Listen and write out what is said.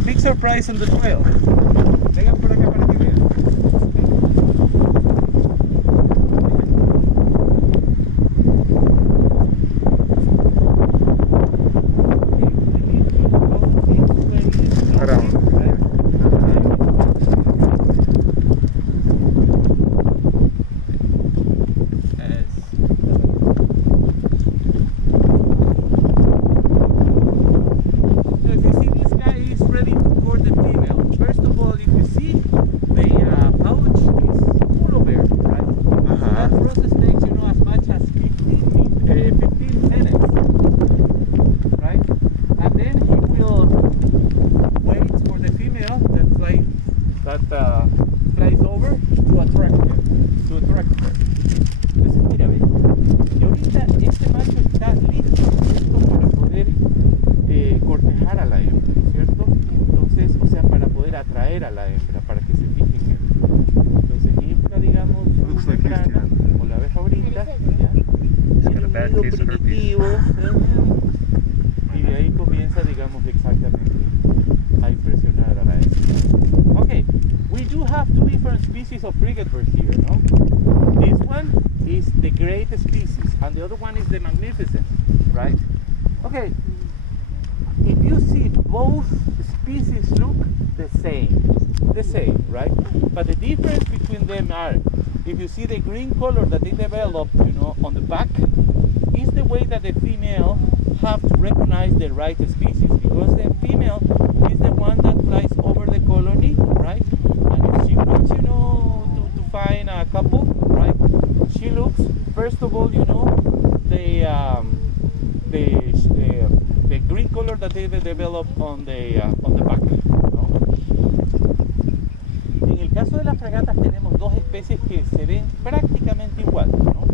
a big surprise on the trail. Vengan por acá para que vean. Flies over to attract her. Entonces mira, ve, y ahorita este macho está listo para poder cortejar a la hembra, ¿cierto? Entonces, o sea, para poder atraer a la hembra, para que se fije en él. Entonces infla, digamos, su membrana, como la ves ahorita, ¿ya? Tiene un nido primitivo, y de ahí comienza, digamos, exactamente a impresionar a la hembra. Okay, we do have two different species of frigate bird here, no? This one is the great species, and the other one is the magnificent, right? Okay, if you see, both species look the same, right? But the difference between them are, if you see the green color that they develop, you know, on the back, is the way that the female have to recognize the right species, because the female is the one that flies over the colony, right? And if she wants, you know, to find a couple, right? She looks, first of all, you know, the green color that they develop on the back, ¿no? En el caso de las fragatas tenemos dos especies que se ven prácticamente igual, ¿no?